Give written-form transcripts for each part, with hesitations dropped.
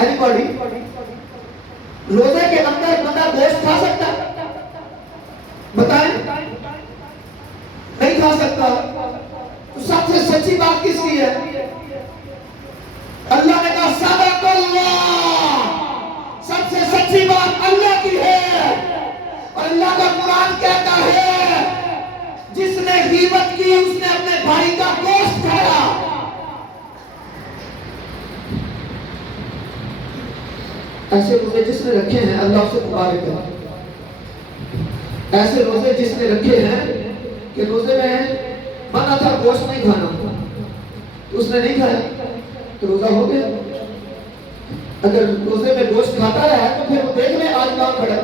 Anybody? روزے کے اندر بندہ گوشت کھا سکتا ہے؟ بتائیں، نہیں کھا سکتا. تو سب سے سچی بات کس کی ہے؟ اللہ نے کہا صدق اللہ، سب سے سچی بات اللہ کی ہے. اور اللہ کا قرآن کہتا ہے جس نے غیبت کی اس نے اپنے بھائی کا گوشت کھایا. ایسے روزے جس نے رکھے ہیں اللہ سے مبارک ہے. ایسے روزے جس نے رکھے ہیں کہ روزے میں منع تھا گوشت نہیں کھانا، اس نے نہیں کھایا تو روزہ ہو گیا. اگر روزے میں گوشت کھاتا رہا تو پھر وہ دیکھ لیں آج کہاں کھڑا،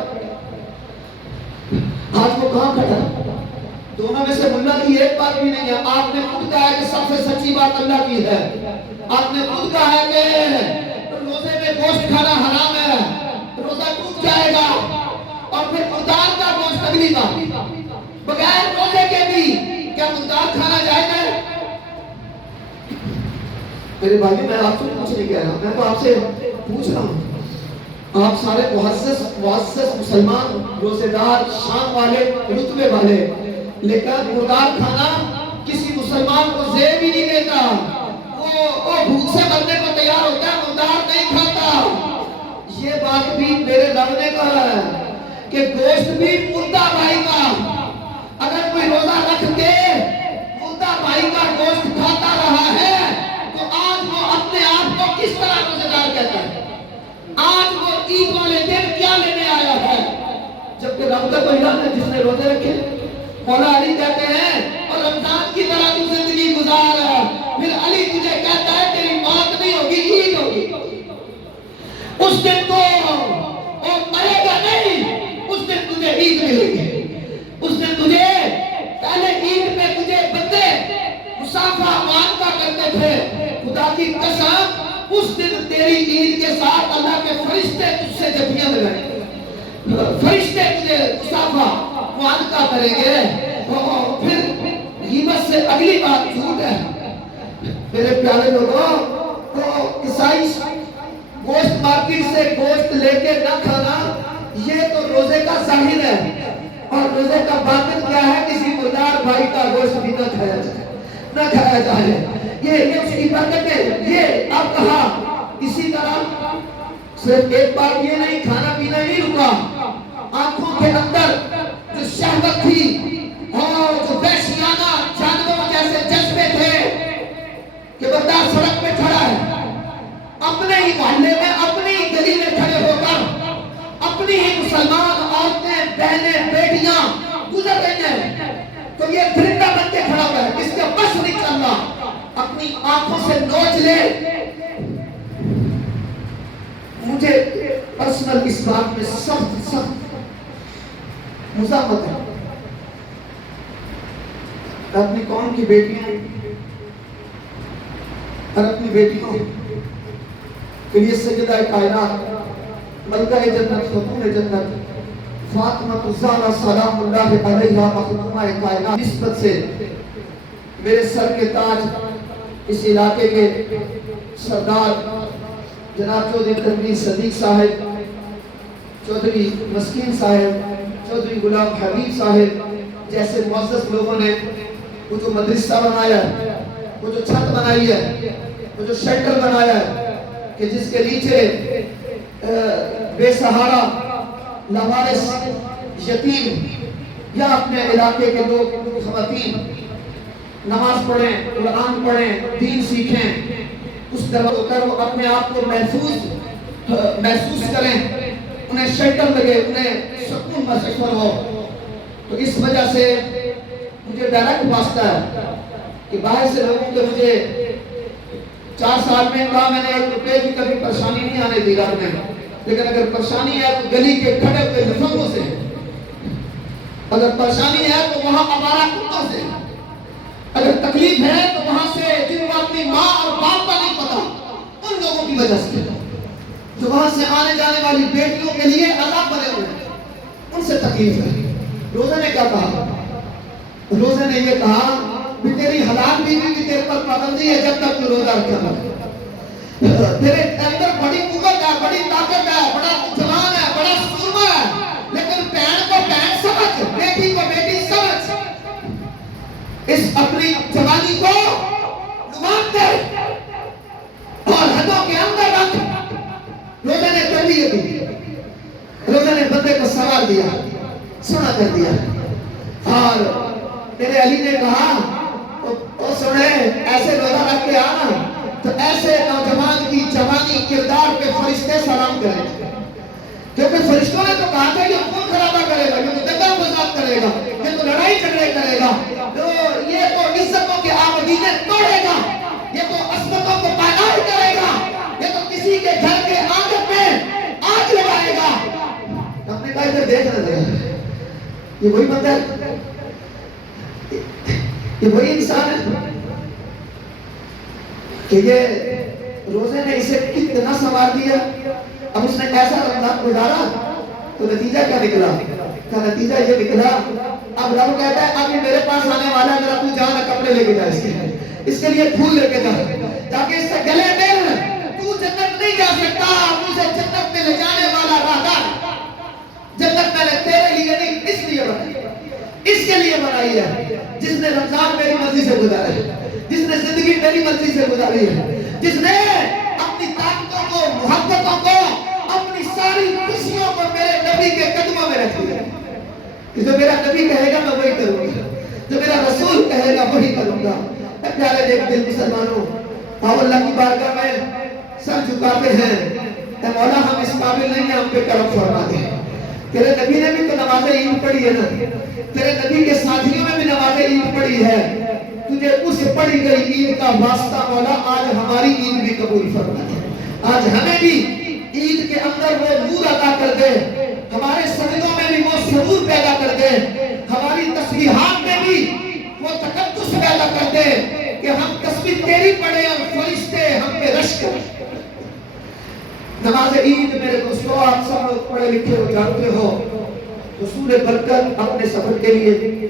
آج وہ کہاں کھڑا. دونوں میں سے ملا کی ایک بات بھی نہیں ہے. آپ نے خود کہا ہے کہ سب سے سچی بات اللہ کی ہے. آپ نے خود کہا ہے کہ روزے میں گوشت کھانا حرام ہے، روزہ ٹوٹ جائے گا. اور پھر مردار کا گوشت اگلی بات، بغیر روزے کے بھی کیا مردار کھانا جائز ہے؟ میرے بھائی میں آپ سے کچھ نہیں کہہ رہا، میں تو آپ سے پوچھ رہا ہوں. آپ سارے معزز مسلمان، روزے دار، شان والے، رتبے والے، لیکن مردار کھانا کسی مسلمان کو زیب ہی نہیں دیتا. وہ بھوک سے مرنے کو تیار ہوتا ہے، مردار نہیں کھاتا. یہ بات بھی میرے رب نے کہا ہے کہ گوشت بھی مردہ بھائی کا. اگر کوئی روزہ رکھ کے مردہ بھائی کا گوشت کھاتا رہا ہے تو آج وہ اپنے آپ کو کس طرح روزے دار کہتا ہے؟ آج وہ عید والے دن کیا لینے آیا ہے؟ جبکہ رب کا کوئی ہے جس نے روزے رکھے. مولا علی کہتے ہیں اور رمضان کی طرح تو زندگی گزار ہے. پھر علی تجھے کہتا ہے تیری موت نہیں ہوگی، عید ہوگی. اس دن تو وہ مرے گا نہیں، اس دن تجھے عید ملے گی. اس دن تجھے پہلے عید میں تجھے بندے مسافہ مانتا کرتے تھے. خدا کی قسم اس دن تیری عید کے ساتھ اللہ کے فرشتے تجھ سے جھپیاں لگائیں گے. فرشتے تجھے مسافہ معانقہ کریں گے. پھر غیبت سے اگلی بات جھوٹ ہے. میرے پیارے لوگوں، تو عیسائی گوشت مارکیٹ سے گوشت لے کے نہ کھانا یہ تو روزے کا ظاہر ہے. اور روزے کا باطن کیا ہے؟ کسی مردار بھائی کا گوشت بھی نہ کھایا جائے، نہ کھایا جائے. یہ اس کی برکت ہے. یہ اب کہا اسی طرح صرف ایک بار یہ نہیں، کھانا پینا نہیں رکا. آنکھوں کے اندر جو شہوت تھی اور جو وحشیانہ جانوروں جیسے جذبے تھے کہ بندہ سڑک پہ کھڑا ہے، اپنے ہی محلے میں، اپنی ہی گلی میں کھڑے ہو کر اپنی ہی مسلمان عورتیں، بہنیں، بیٹیاں گزر رہی ہیں تو یہ درندہ بن کے کھڑا ہوا ہے، اس کا بس نہیں چل رہا. اپنی آنکھوں سے نوچ لے. مجھے پرسنل اس بات میں سخت مزاحمت ہے. اپنی قوم کی بیٹیاں اور اپنی بیٹیوں کے لیے سیدہ کائنات، ملکہ جنت، خاتون جنت فاطمہ الزہرا سلام اللہ علیہا مخدومہ کائنات نسبت سے میرے سر کے تاج، اس علاقے کے سردار جناب چودھری تنویر صدیق صاحب، چودھری مسکین صاحب، چودھری غلام حبیب صاحب جیسے معزز لوگوں نے وہ جو مدرسہ بنایا ہے، وہ جو چھت بنائی ہے، وہ جو شیلٹر بنایا ہے کہ جس کے نیچے بے سہارا، لاوارث، یتیم یا اپنے علاقے کے لوگ، خواتین نماز پڑھیں، قرآن پڑھیں، دین سیکھیں، اس طرح ہو کر وہ اپنے آپ کو محسوس کریں، انہیں شیلٹر لگے، انہیں سکون محسوس ہو. تو اس وجہ سے مجھے ڈائریکٹ واسطہ ہے کہ باہر سے لوگوں کے مجھے 4 سال میں کہا میں نے 1 روپے کی کبھی پریشانی نہیں آنے دی رب نے. لیکن اگر پریشانی ہے تو گلی کے کھڑے ہوئے لفظوں سے، اگر پریشانی ہے تو وہاں ہمارا کتوں سے، اگر تکلیف ہے تو وہاں سے جن کو اپنی ماں اور باپ کا نہیں پتا ان لوگوں کی وجہ سے، جو وہاں سے آنے جانے والی بیٹیوں کے لیے عذاب بنے ہوئے ہیں، ان سے تکلیف ہے. روزے نے کیا کہا؟ روزے نے یہ کہا کہ تیری حلال بیوی بھی تیرے پر پابندی ہے جب تک تو روزہ رکھا ہے. تیرے اندر بڑی قوت آ بڑی طاقت ہے، بڑا جوان ہے، بڑا سورما ہے، لیکن بہن کو بہن سمجھ، بیٹی کو بیٹی سمجھ، اس اپنی جوانی کو نمان دے اور حدوں کے اندر رکھ۔ روزے نے تربیت دی، روزے نے بندے کو سوار دیا، سنا کر دیا، اور میرے علی نے کہا او سنے ایسے روزہ رکھ کے آنا تو ایسے نوجوان کی جوانی کردار پہ فرشتے سلام کریں، کیونکہ فرشتوں نے تو کہا تھا یہ خون خرابہ کرے گا، یہ تو دنگا فساد کرے گا، یہ تو لڑائی جھگڑے کرے گا، یہ تو عزتوں کے آبدیزیں توڑے گا، یہ تو عصمتوں کو پائمال کرے گا، یہ تو کسی کے گھر کے آنگن میں آگ لگائے گا۔ ہم نے کہا ادھر دیکھ رہے ہیں، یہ وہی بندہ ہے، یہ وہی انسان ہے کہ یہ روزے نے اسے کتنا سنوار دیا۔ اب اس نے ایسا رمضان گزارا تو نتیجہ کیا نکلا؟ کا نتیجہ یہ نکلا اب رب کہتا ہے اب یہ میرے پاس آنے والا ہے، میرا تو جانا کپڑے لے کے جا، اس کے لیے پھول لے کے جا تاکہ اس سے گلے مل، تو جنت نہیں جا سکتا، تجھے جنت میں لے جانے والا راہدار، جنت میں نے تیرے لیے نہیں اس لیے بنائی، اس کے لیے بنائی ہے جس نے رمضان میری مرضی سے گزارا ہے، جس نے زندگی میری مرضی سے گزاری ہے، جس نے اپنی طاقتوں کو، محبتوں کو، اپنی ساری خوشیوں کو میرے نبی کے قدموں میں رکھ دیا کہ جو میرا نبی کہے گا میں وہی کروں گا، جو میرا رسول کہے گا وہی کروں گا۔ اے پیارے نیک دل مسلمانوں، آؤ اللہ کی بارگاہ میں سر جھکاتے ہیں، اے مولا ہم اس قابل نہیں ہیں، ہم پہ کرم فرما دے۔ تیرے نبی نے بھی تو نماز عید پڑھی ہے نا، تیرے نبی کے ساتھیوں میں بھی نماز عید پڑھی ہے، تجھے اس پڑھی گئی عید کا واسطہ مولا آج ہماری عید بھی قبول فرما دے، آج ہمیں بھی عید کے اندر وہ نور عطا کر دے، ہمارے سجدوں میں بھی وہ سرور پیدا کر دے، ہماری تسبیحات میں بھی وہ تقدس پیدا کر دے کہ ہم تسبیح تیری پڑھیں اور فرشتے ہم پہ رش کریں۔ نماز عید میرے دوستو آپ سب لوگ پڑھے لکھے ہو، جانتے ہو، حصول برکت اپنے سفر کے لیے